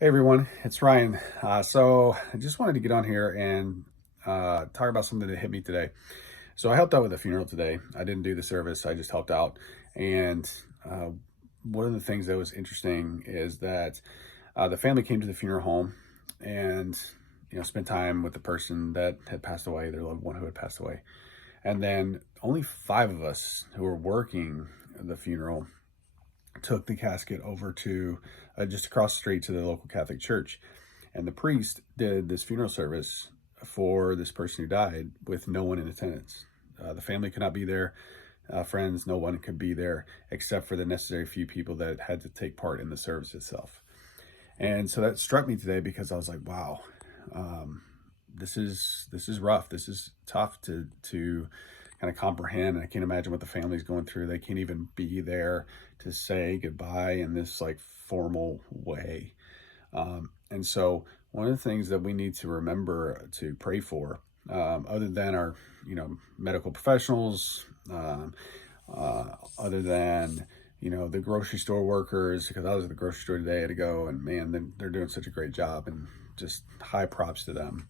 Hey everyone, it's Ryan. So I just wanted to get on here and talk about something that hit me today. So I helped out with a funeral today. I didn't do the service, I just helped out. And one of the things that was interesting is that the family came to the funeral home and spent time with the person that had passed away, their loved one who had passed away. And then only five of us who were working the funeral took the casket over to just across the street to the local Catholic church. And the priest did this funeral service for this person who died with no one in attendance. The family could not be there, friends, no one could be there except for the necessary few people that had to take part in the service itself. And so that struck me today because I was like, wow, this is rough. This is tough to kind of comprehend. I can't imagine what the family's going through. They can't even be there to say goodbye in this like formal way. And so one of the things that we need to remember to pray for, other than our, medical professionals, other than, the grocery store workers, because I was at the grocery store today, I had to go, and man, they're doing such a great job, and just high props to them.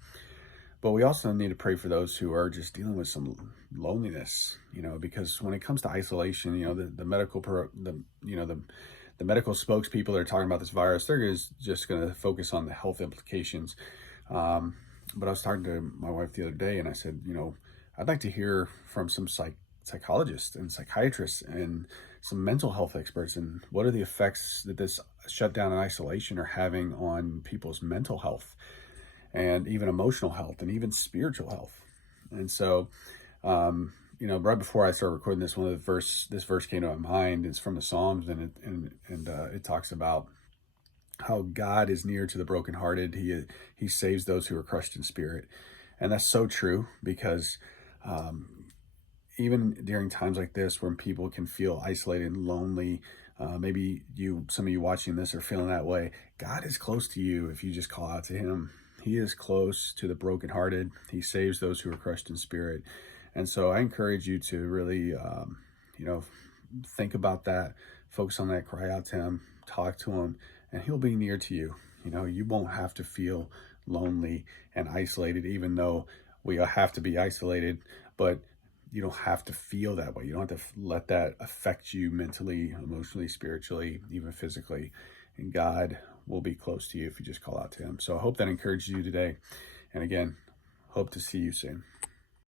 But we also need to pray for those who are just dealing with some loneliness, because when it comes to isolation, the medical, the medical spokespeople that are talking about this virus, they're just going to focus on the health implications. But I was talking to my wife the other day, and I said, I'd like to hear from some psychologists and psychiatrists and some mental health experts, and what are the effects that this shutdown and isolation are having on people's mental health and even emotional health and even spiritual health. And so, right before I started recording this, this verse came to my mind. It's from the Psalms, and it talks about how God is near to the brokenhearted. He saves those who are crushed in spirit, and that's so true because even during times like this, when people can feel isolated and lonely, maybe some of you watching this are feeling that way. God is close to you if you just call out to Him. He is close to the brokenhearted. He saves those who are crushed in spirit. And so I encourage you to really, think about that, focus on that, cry out to Him, talk to Him, and He'll be near to you. You won't have to feel lonely and isolated, even though we have to be isolated, but you don't have to feel that way. You don't have to let that affect you mentally, emotionally, spiritually, even physically. And God will be close to you if you just call out to Him. So I hope that encourages you today. And again, hope to see you soon.